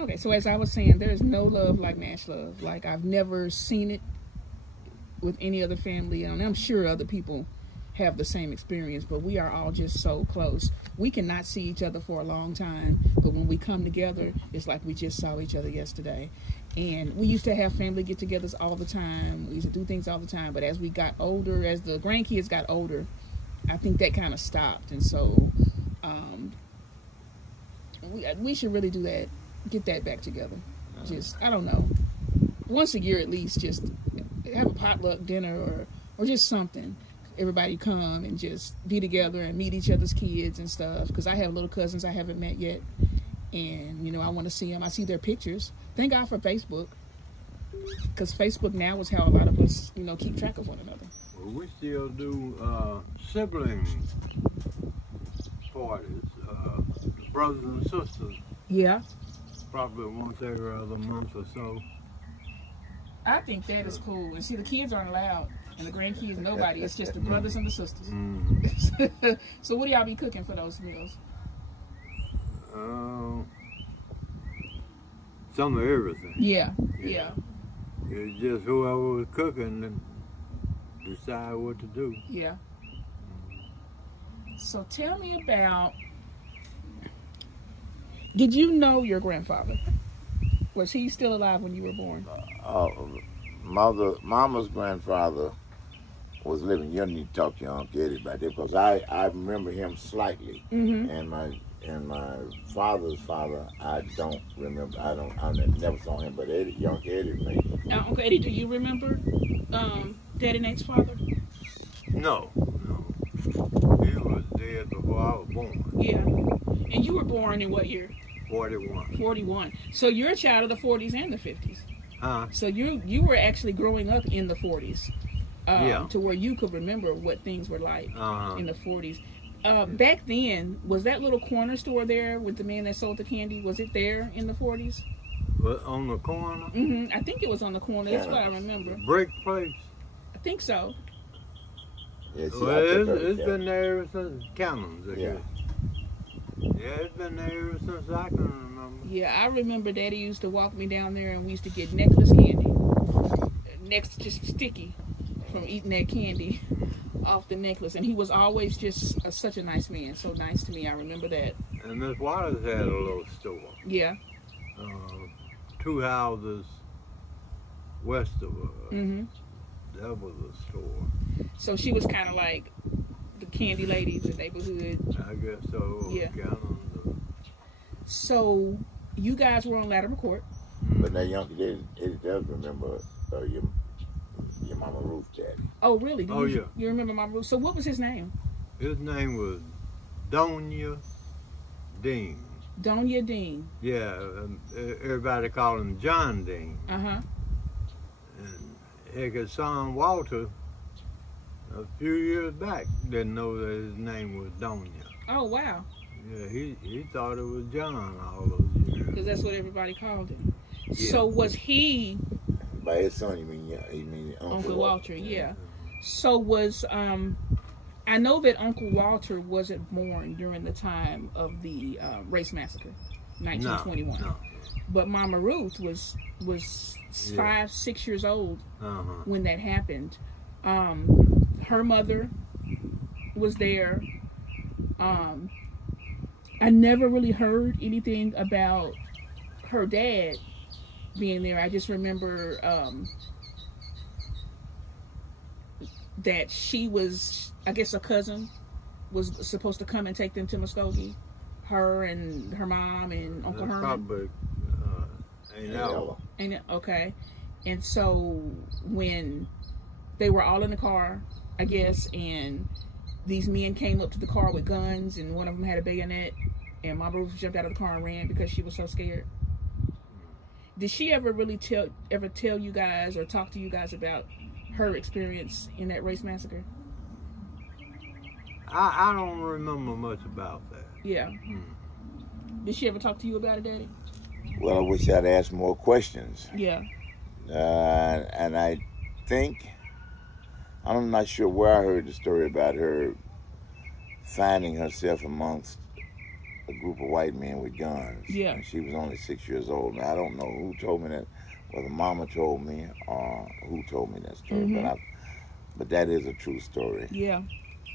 Okay, so as I was saying, there is no love like Nash love. Like, I've never seen it with any other family, and I'm sure other people have the same experience, but we are all just so close. We cannot see each other for a long time, but when we come together, it's like we just saw each other yesterday. And we used to have family get-togethers all the time. We used to do things all the time, but as we got older, as the grandkids got older, I think that kind of stopped. And so we should really do that, get that back together. Just, I don't know, once a year at least, just have a potluck dinner or just something. Everybody come and just be together and meet each other's kids and stuff, because I have little cousins I haven't met yet, and, you know, I want to see them. I see their pictures. Thank God for Facebook, because Facebook now is how a lot of us, you know, keep track of one another. Well, we still do sibling parties, brothers and sisters. Yeah. Probably once every other month or so. I think that is cool. And see, the kids aren't allowed, and the grandkids, nobody. It's just the brothers and the sisters. Mm-hmm. So what do y'all be cooking for those meals? Some of everything. Yeah. It's just whoever was cooking and decide what to do. Yeah. So tell me about, did you know your grandfather? Was he still alive when you were born? Mama's grandfather was living. You don't need to talk to your Uncle Eddie about that, because I remember him slightly, and my father's father I don't remember. I never saw him, but young Eddie maybe. Now, Uncle Eddie, do you remember Daddy Nate's father? No. He was dead before I was born. Yeah. And you were born in what year? 41. 41. So you're a child of the 40s and the 50s. Huh? So you were actually growing up in the 40s, to where you could remember what things were like in the 40s. Back then, was that little corner store there with the man that sold the candy? Was it there in the 40s? On the corner? I think it was on the corner. That's what I remember. Brick place? I think so. Yeah, well, it's been there ever since Cannons. Yeah, it's been there ever since I can remember. Yeah, I remember Daddy used to walk me down there, and we used to get necklace candy. Next, just sticky from eating that candy off the necklace. And he was always just such a nice man. So nice to me. I remember that. And Miss Waters had a little store. Yeah. 2 houses west of us. That was a store. So she was kind of like the candy lady in the neighborhood. I guess so. Yeah. So you guys were on Latimer Court. But now young Eddie does remember your Mama Ruth daddy. Oh, really? Yeah. You remember Mama Ruth? So what was his name? His name was Donia Dean. Donia Dean. Yeah, everybody called him John Dean. Uh-huh. And his son Walter, a few years back, didn't know that his name was Donia. Oh, wow. Yeah, he thought it was John all those years. Because that's what everybody called him. Yeah. So was he... By his son, you mean Uncle Walter, yeah. So was... I know that Uncle Walter wasn't born during the time of the race massacre, 1921. No. But Mama Ruth was 5, 6 years old when that happened. Her mother was there. I never really heard anything about her dad being there. I just remember that she was, I guess a cousin was supposed to come and take them to Muskogee. Her and her mom and Uncle Herman. Probably Ain't it? Okay. And so when they were all in the car, I guess, and these men came up to the car with guns, and one of them had a bayonet, and Mama Ruth jumped out of the car and ran because she was so scared. Did she ever really tell you guys or talk to you guys about her experience in that race massacre? I don't remember much about that. Yeah. Did she ever talk to you about it, Daddy? Well, I wish I'd asked more questions. Yeah. And I think, I'm not sure where I heard the story about her finding herself amongst a group of white men with guns. Yeah. And she was only 6 years old. Now, I don't know who told me that, whether Mama told me or who told me that story, but that is a true story. Yeah.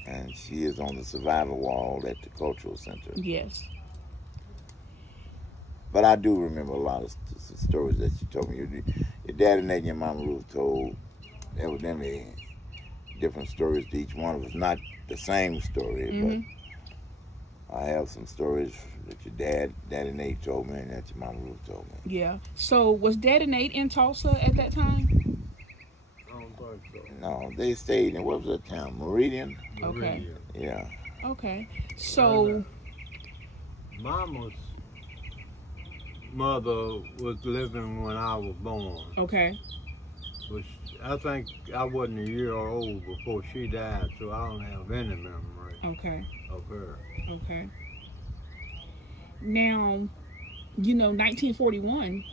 And she is on the survival wall at the cultural center. Yes. But I do remember a lot of stories that she told me. Your daddy Nate and your Mama Ruth told evidently different stories to each one of us. Not the same story, but I have some stories that your Daddy Nate told me and that your Mama Ruth told me. Yeah. So was Daddy Nate in Tulsa at that time? I don't think so. No, they stayed in, what was that town? Meridian? Okay. Yeah. Okay. So Mama's mother was living when I was born. Okay. Which I think I wasn't a year old before she died, so I don't have any memory of her. Okay. Now, 1941,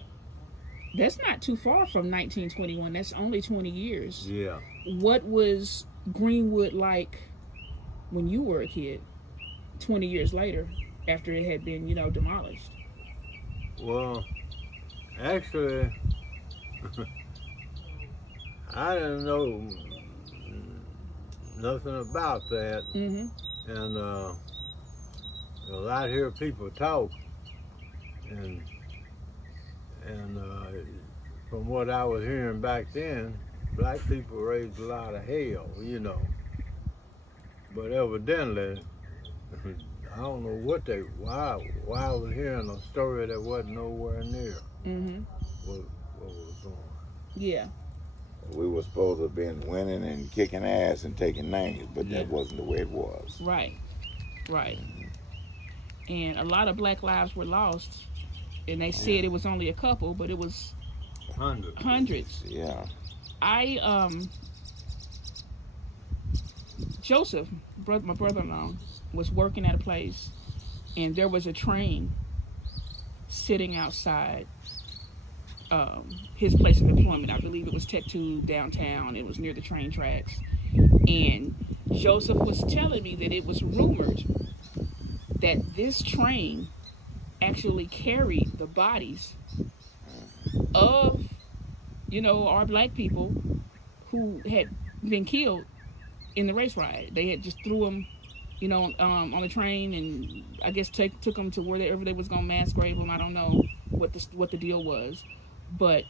that's not too far from 1921. That's only 20 years. Yeah. What was Greenwood like when you were a kid, 20 years later, after it had been, demolished? Well, actually, I didn't know nothing about that. And I hear people talk, and from what I was hearing back then, black people raised a lot of hell, But evidently, I don't know why I was hearing a story that wasn't nowhere near what was going on. Yeah. We were supposed to have been winning and kicking ass and taking names, but that wasn't the way it was. Right. And a lot of black lives were lost, and they said it was only a couple, but it was hundreds. Yeah. Joseph, my brother-in-law, was working at a place, and there was a train sitting outside his place of employment. I believe it was Tech 2 downtown. It was near the train tracks. And Joseph was telling me that it was rumored that this train actually carried the bodies of, our black people who had been killed in the race riot. They had just threw them, on the train, and I guess took them to wherever they was gonna mass grave them. I don't know what the deal was, but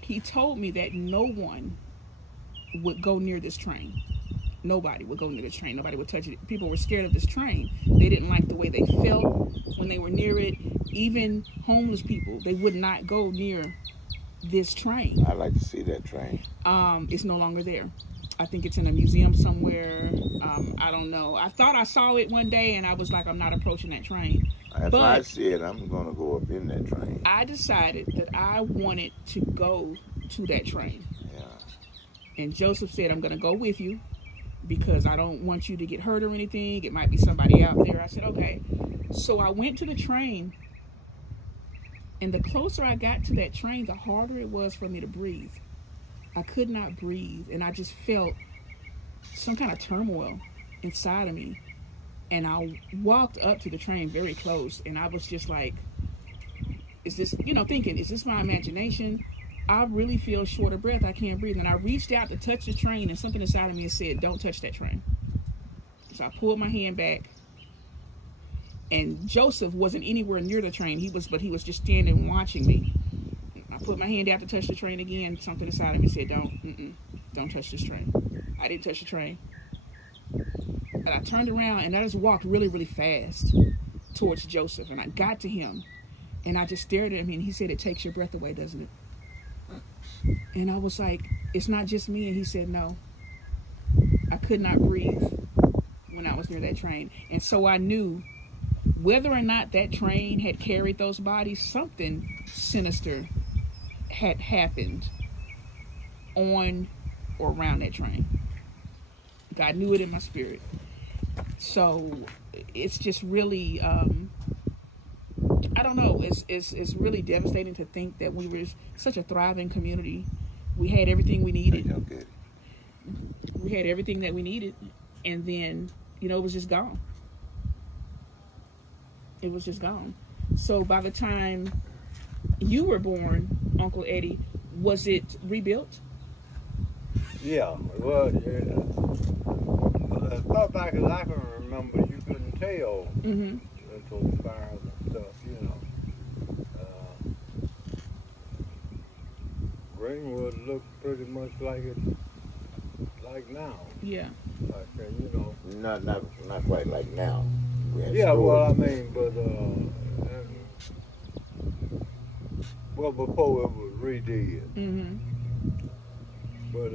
he told me that no one would go near this train. Nobody would go near this train. Nobody would touch it. People were scared of this train. They didn't like the way they felt when they were near it. Even homeless people, they would not go near this train. I'd like to see that train. It's no longer there. I think it's in a museum somewhere. I don't know. I thought I saw it one day, and I was like, I'm not approaching that train. If I see it, I'm going to go up in that train. I decided that I wanted to go to that train. Yeah. And Joseph said, I'm going to go with you because I don't want you to get hurt or anything. It might be somebody out there. I said, okay. So I went to the train, and the closer I got to that train, the harder it was for me to breathe. I could not breathe, and I just felt some kind of turmoil inside of me. And I walked up to the train very close, and I was just like, is this, thinking, is this my imagination? I really feel short of breath. I can't breathe. And I reached out to touch the train, and something inside of me said, don't touch that train. So I pulled my hand back, and Joseph wasn't anywhere near the train. He was just standing watching me. I put my hand out to touch the train again. Something inside of me said, don't touch this train. I didn't touch the train. And I turned around, and I just walked really, really fast towards Joseph. And I got to him, and I just stared at him, and he said, it takes your breath away, doesn't it? And I was like, it's not just me. And he said, no. I could not breathe when I was near that train. And so I knew whether or not that train had carried those bodies, something sinister had happened on or around that train. God knew it in my spirit. So it's just really, I don't know, it's really devastating to think that we were such a thriving community. We had everything we needed. We had everything that we needed, and then, it was just gone. It was just gone. So by the time you were born, Uncle Eddie, was it rebuilt? Yeah, well, yeah. As far back as I can remember, you couldn't tell until the fires and stuff, you know. Greenwood looked pretty much like it, like now. Yeah. Like, you know. Not quite like now. We had Yeah, stores. well, I mean, but well, before it was redid. But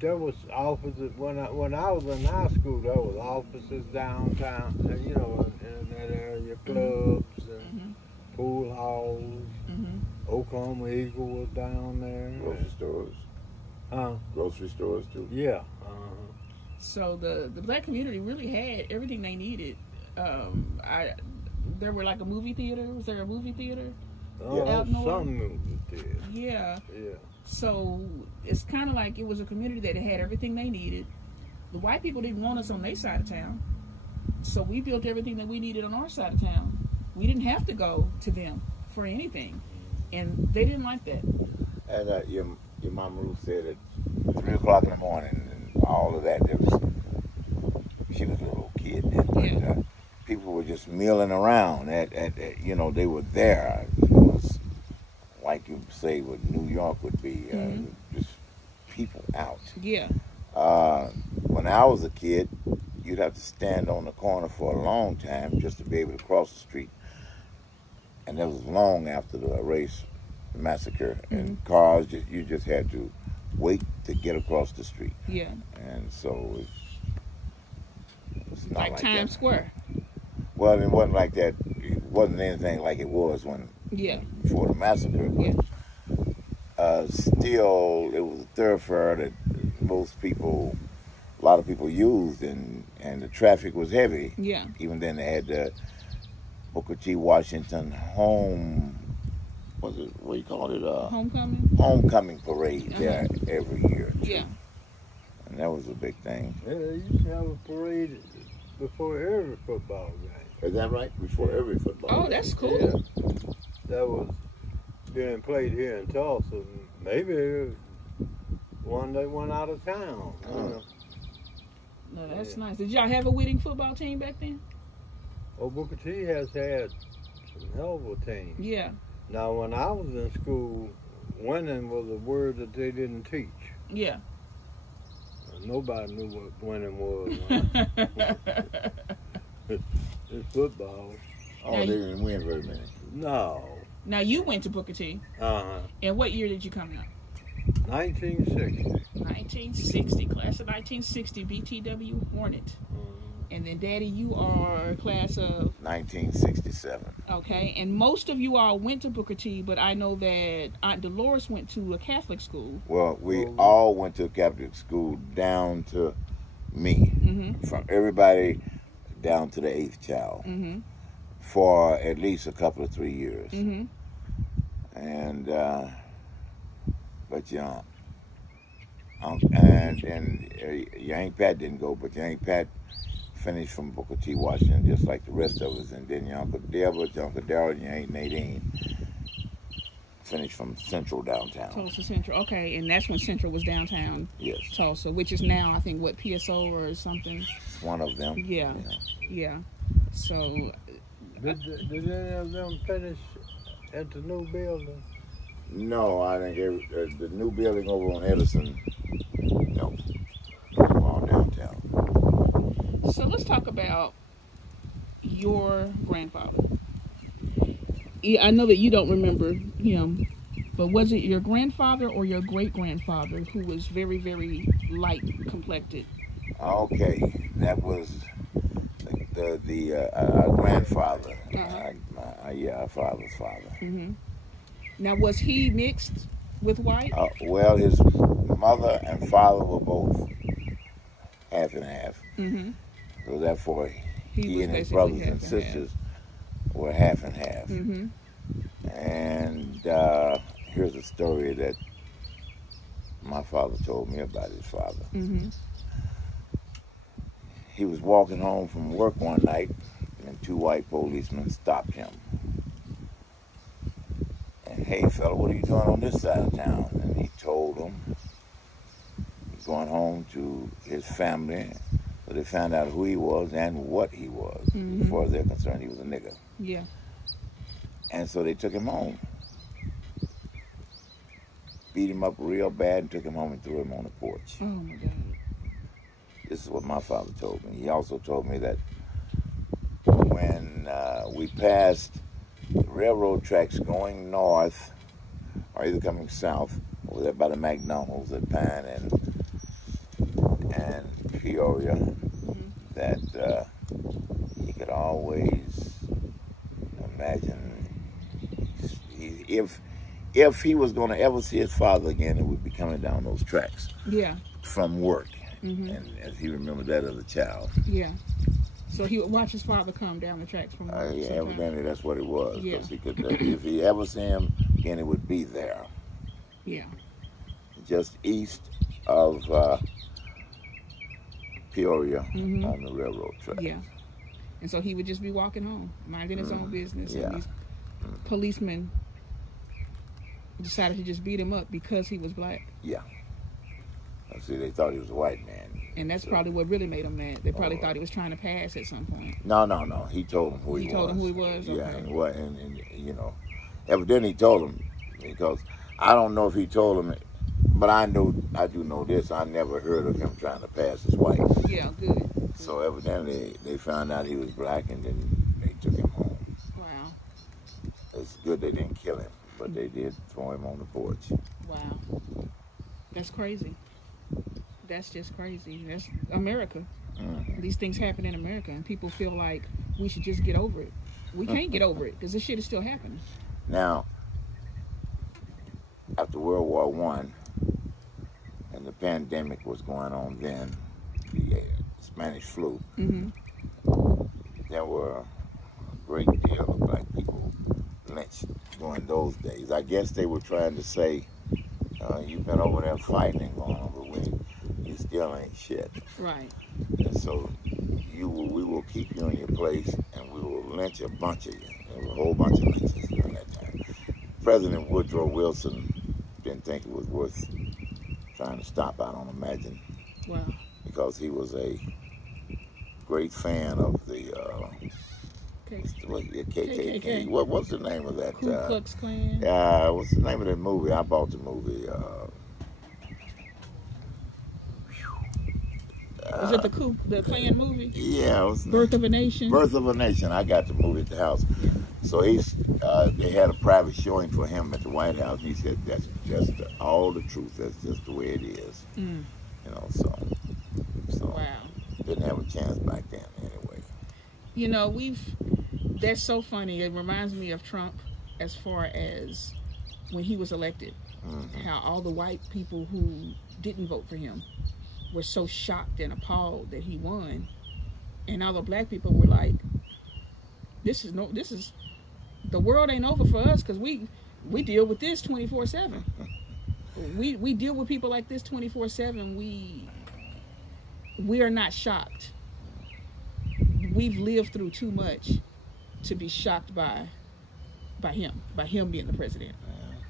there was offices when I was in high school. There was offices downtown, you know, in that area, clubs and pool halls. Oklahoma Eagle was down there. Grocery stores. Huh? Grocery stores too. Yeah. So the black community really had everything they needed. There were like a movie theater. Was there a movie theater? Out north? Some movie theater. Yeah. Yeah. So it's kind of like it was a community that had everything they needed. The white people didn't want us on their side of town, so we built everything that we needed on our side of town. We didn't have to go to them for anything, and they didn't like that. And your mom Ruth said at 3 o'clock in the morning and all of that. She was a little kid then, but people were just milling around. You know, they were there. It was like you say what New York would be, just people out. Yeah. When I was a kid, you'd have to stand on the corner for a long time just to be able to cross the street. And that was long after the race massacre. And cars, you just had to wait to get across the street. Yeah. And so it's not like Times Square. Well, it wasn't like that. It wasn't anything like it was before the massacre. But still, it was a thoroughfare that a lot of people used, and the traffic was heavy. Yeah. Even then, they had the Booker T. Washington what do you call it? Homecoming parade there every year. Too. Yeah. And that was a big thing. Yeah, they used to have a parade before every football game. Is that right? Before every football game? Oh, that's cool. Yeah. That was being played here in Tulsa. Maybe one day went out of town. No, that's nice. Did y'all have a winning football team back then? Oh, Booker T has had some hell of a team. Yeah. Now, when I was in school, winning was a word that they didn't teach. Yeah. Nobody knew what winning was. It's football. Oh, they didn't win very many. No. Now, you went to Booker T. And what year did you come out? 1960. 1960. Class of 1960, BTW Hornet. And then, Daddy, you are class of? 1967. Okay. And most of you all went to Booker T, but I know that Aunt Dolores went to a Catholic school. Well, we all went to a Catholic school down to me. From everybody down to the 8th child. For at least a couple of 3 years. And, but, and your Aunt Pat didn't go, but your Aunt Pat finished from Booker T. Washington just like the rest of us, and then your Uncle Delbert, your Uncle Darrell, and your Aunt Nadine finished from Central downtown. Tulsa Central, okay, and that's when Central was downtown. Yes. Tulsa, which is now, I think, what, PSO or something? It's one of them. Yeah. So... Did any of them finish at the new building? No, I think the new building over on Edison, no, all downtown. So let's talk about your grandfather. I know that you don't remember him, but was it your grandfather or your great-grandfather who was very, very light complected? Okay, that was our grandfather. Our father's father. Now, was he mixed with white? Well, his mother and father were both half and half. So therefore, he and his brothers and sisters were half and half. And here's a story that my father told me about his father. he was walking home from work one night, and two white policemen stopped him. And, hey, fella, what are you doing on this side of town? And he told them he's going home to his family. So they found out who he was and what he was. As far as they're concerned, he was a nigger. Yeah. And so they took him home. Beat him up real bad and took him home and threw him on the porch. Oh, my God. This is what my father told me. He also told me that when we passed the railroad tracks going north, or either coming south, over there by the McDonald's at Pine and Peoria, that he could always imagine if he was going to ever see his father again, it would be coming down those tracks. Yeah. From work. And as he remembered that as a child. Yeah. So he would watch his father come down the tracks from work. Yeah, evidently that's what it was. Yeah. Because he could, if he ever see him again, it would be there. Yeah. Just east of Peoria on the railroad track. Yeah. And so he would just be walking home, minding his own business. Yeah. And these policemen decided to just beat him up because he was black. Yeah. See, they thought he was a white man. And that's probably what really made him mad. They probably thought he was trying to pass at some point. No. He told them who he was. He told them who he was? Yeah, Okay. and you know, evidently he told them, because I don't know if he told them, but I do know this. I never heard of him trying to pass as white. Yeah, good. So evidently they found out he was black, and then they took him home. Wow. It's good they didn't kill him, but they did throw him on the porch. Wow. That's crazy. That's just crazy. That's America. These things happen in America, and people feel like we should just get over it. We can't get over it because this shit is still happening. Now, after World War I, and the pandemic was going on then, the Spanish flu, there were a great deal of black people lynched during those days. I guess they were trying to say, you've been over there fighting and going over with, you still ain't shit. Right. And so we will keep you in your place, and we will lynch a bunch of you. There were a whole bunch of lynches during that time. President Woodrow Wilson didn't think it was worth trying to stop, I don't imagine. Wow. Because he was a great fan of the KKK. What's the name of that? Ku Klux Klan. What's the name of that movie? I bought the movie. Was it the Klan movie? Yeah, it was Birth of a Nation. Birth of a Nation. I got the movie at the house. So they had a private showing for him at the White House. He said, "That's just all the truth. That's just the way it is." You know, so Wow. Didn't have a chance back then anyway. You know, that's so funny. It reminds me of Trump as far as when he was elected. How all the white people who didn't vote for him were so shocked and appalled that he won, and all the black people were like, this is the world ain't over for us, because we deal with this 24/7. We deal with people like this 24/7. We are not shocked. We've lived through too much to be shocked by him being the president.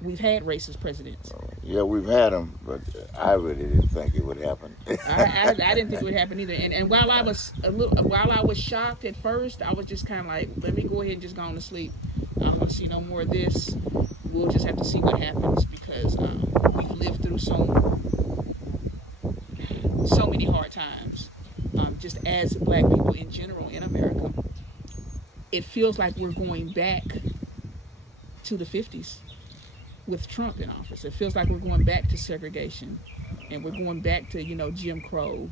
We've had racist presidents. Yeah, we've had them, but I really didn't think it would happen. I didn't think it would happen either. And while I was shocked at first, I was just kind of like, let me go ahead and just go on to sleep. I don't want to see no more of this. We'll just have to see what happens, because we've lived through so many hard times. Just as black people in general in America, it feels like we're going back to the 50s. With Trump in office, it feels like we're going back to segregation, and we're going back to Jim Crow,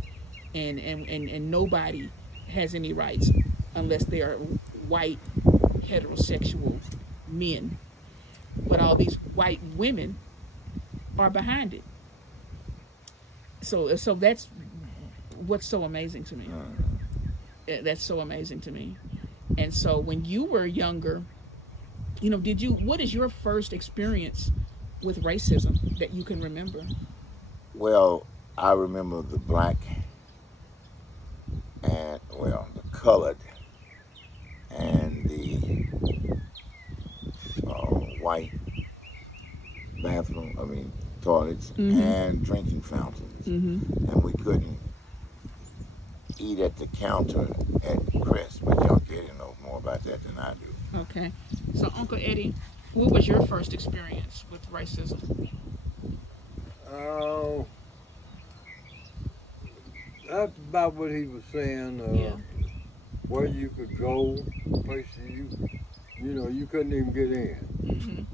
and nobody has any rights unless they are white heterosexual men. But all these white women are behind it. So that's what's so amazing to me. That's so amazing to me. And so when you were younger, what is your first experience with racism that you can remember? Well, I remember the black and colored and the white toilets and drinking fountains. And we couldn't eat at the counter at Crest, but y'all Eddie knows more about that than I do. Okay. So, Uncle Eddie, what was your first experience with racism? That's about what he was saying. Where you could go, places you couldn't even get in.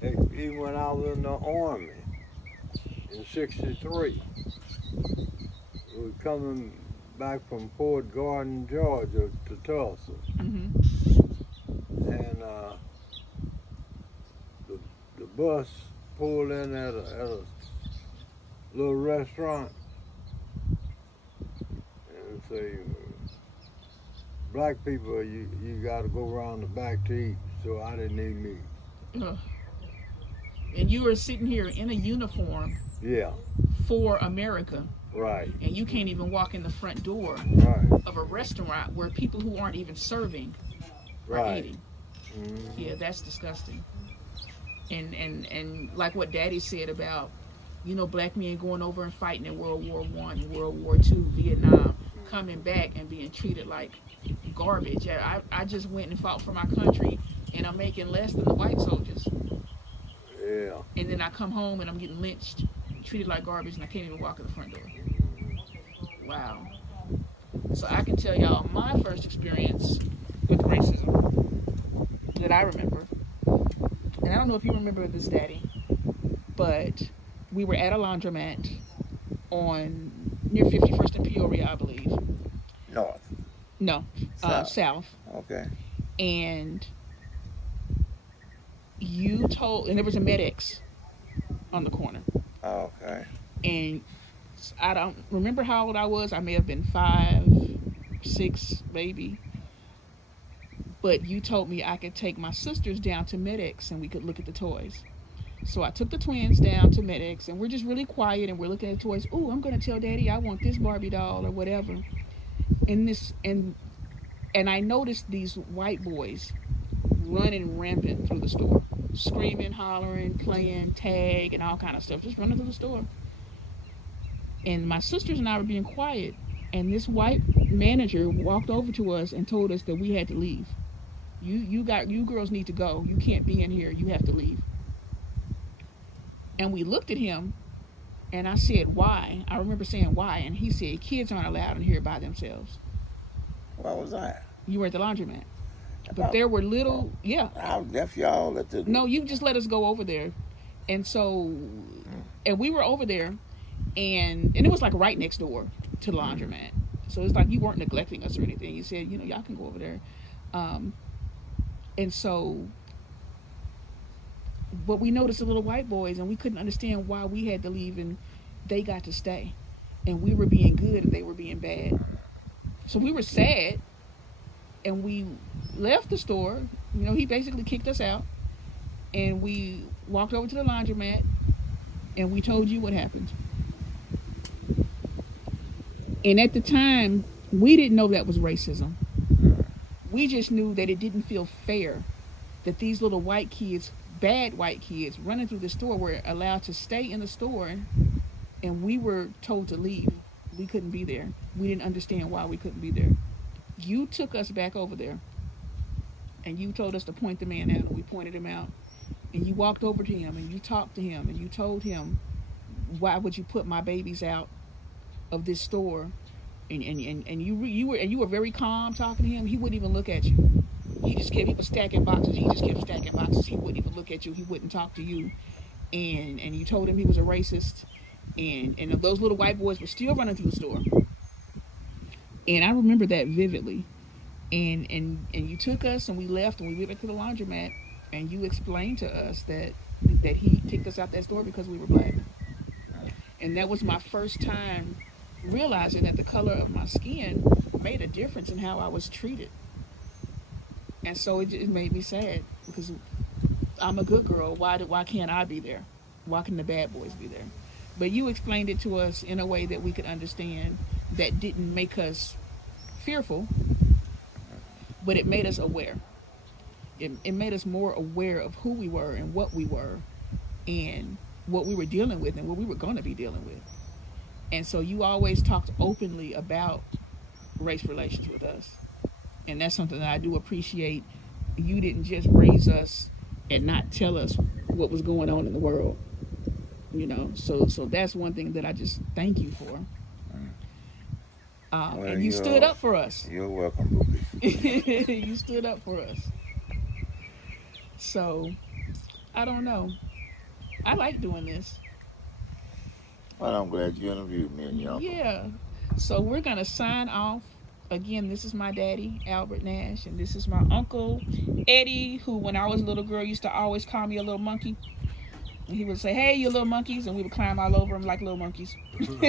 And even when I was in the Army in '63, we were coming back from Fort Gordon, Georgia to Tulsa. And the bus pulled in at a little restaurant and say, black people, you got to go around the back to eat. So I didn't eat meat. And you were sitting here in a uniform. Yeah. For America. Right. And you can't even walk in the front door of a restaurant where people who aren't even serving are eating. Yeah, that's disgusting. And like what Daddy said about, black men going over and fighting in World War I, World War II, Vietnam, coming back and being treated like garbage. I just went and fought for my country, and I'm making less than the white soldiers. Yeah. And then I come home and I'm getting lynched, treated like garbage, and I can't even walk in the front door. Wow. So I can tell y'all my first experience with racism that I remember. And I don't know if you remember this, Daddy, but we were at a laundromat near 51st and Peoria, I believe. North? No, south. Okay. And and there was a MedX on the corner. Okay. And I don't remember how old I was. I may have been 5, 6, maybe. But you told me I could take my sisters down to MedX and we could look at the toys. So I took the twins down to MedX and we're just really quiet and we're looking at the toys. Oh, I'm going to tell Daddy I want this Barbie doll or whatever. And I noticed these white boys running rampant through the store, screaming, hollering, playing tag and all kind of stuff, just running through the store. And my sisters and I were being quiet, and this white manager walked over to us and told us that we had to leave. You girls need to go. You can't be in here. You have to leave. And we looked at him, and I said, why? I remember saying why, and he said, kids aren't allowed in here by themselves. What was that? You were at the laundromat. But there were little, I left y'all at the... No, you just let us go over there. And so, and we were over there, and it was like right next door to the laundromat. So it's like you weren't neglecting us or anything. You said, y'all can go over there. And so, but we noticed the little white boys, and we couldn't understand why we had to leave and they got to stay. And we were being good and they were being bad. So we were sad, and we left the store. He basically kicked us out, and we walked over to the laundromat, and we told you what happened. And at the time, we didn't know that was racism. We just knew that it didn't feel fair that these little white kids, bad white kids, running through the store were allowed to stay in the store, and we were told to leave. We couldn't be there. We didn't understand why we couldn't be there. You took us back over there, and you told us to point the man out, and we pointed him out. And you walked over to him, and you talked to him, and you told him, why would you put my babies out of this store? And you were very calm talking to him. He wouldn't even look at you. He was stacking boxes. He just kept stacking boxes. He wouldn't even look at you. He wouldn't talk to you. And you told him he was a racist. And those little white boys were still running through the store. And I remember that vividly. And you took us, and we left, and we went back to the laundromat, and you explained to us that he kicked us out that store because we were black. And that was my first time realizing that the color of my skin made a difference in how I was treated. And so it made me sad, because I'm a good girl. Why can't I be there? Why can the bad boys be there? But you explained it to us in a way that we could understand, that didn't make us fearful, but it made us aware. It made us more aware of who we were and what we were and what we were dealing with and what we were going to be dealing with. And so you always talked openly about race relations with us. And that's something that I do appreciate. You didn't just raise us and not tell us what was going on in the world. You know, so that's one thing that I just thank you for. Well, and you stood up for us. You're welcome, Bookie. You stood up for us. So, I don't know. I like doing this. Well, I'm glad you interviewed me and your uncle. Yeah. So we're going to sign off. Again, this is my daddy, Albert Nash, and this is my uncle, Eddie, who when I was a little girl used to always call me a little monkey. And he would say, "Hey, you little monkeys," and we would climb all over him like little monkeys. And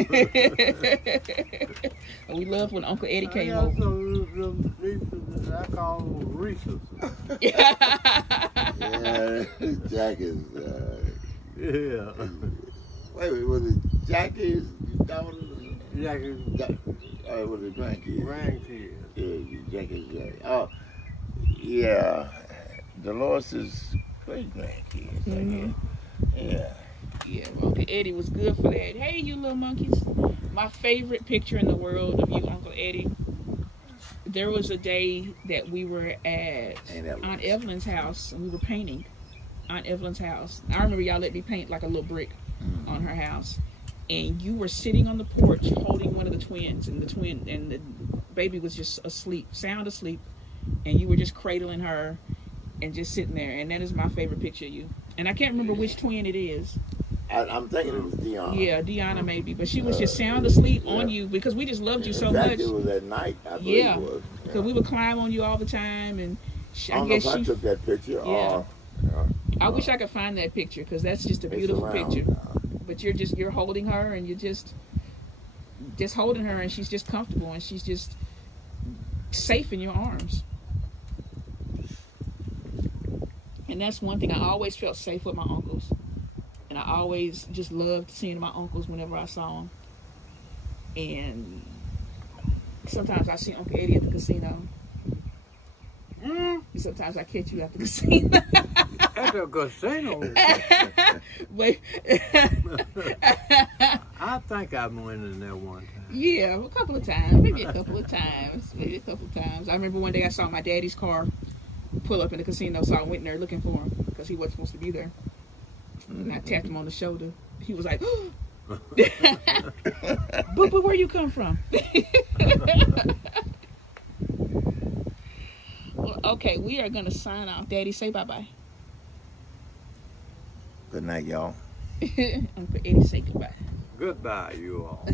we loved when Uncle Eddie came over. Some nieces I call them Reese's. Yeah, Jack is. Yeah. Wait, was it Jackie's daughter? Jackie's Was it grandkids? grandkids. Yeah, Jackie's. Oh, yeah. Dolores' great grandkids. Mm-hmm. Yeah. Yeah, well, Uncle Eddie was good for that. Hey, you little monkeys. My favorite picture in the world of you, Uncle Eddie. There was a day that we were at Aunt Evelyn's house and we were painting Aunt Evelyn's house. I remember y'all let me paint like a little brick on her house. And you were sitting on the porch holding one of the twins, and the baby was just asleep, sound asleep, and you were just cradling her and just sitting there. And that is my favorite picture of you. And I can't remember which twin it is. I'm thinking it was Deanna. Yeah, Deanna maybe. But she was just sound asleep on you because we just loved you so much. It was at night, I believe it was. Because we would climb on you all the time. And I don't know if I took that picture. Yeah. I wish I could find that picture because that's just a beautiful picture. But you're holding her and you're just holding her and she's just comfortable and she's just safe in your arms. And that's one thing. I always felt safe with my uncles. And I always just loved seeing my uncles whenever I saw them. And sometimes I see Uncle Eddie at the casino. And sometimes I catch you at the casino. At the casino? Wait. I think I went in there one time. Yeah, a couple of times. Maybe a couple of times. I remember one day I saw my daddy's car pull up in the casino, so I went in there looking for him because he wasn't supposed to be there. And I tapped him on the shoulder. He was like, but where you come from? Well, okay, we are going to sign off. Daddy, say bye-bye. Good night, y'all. Uncle Eddie, say goodbye. Goodbye, you all.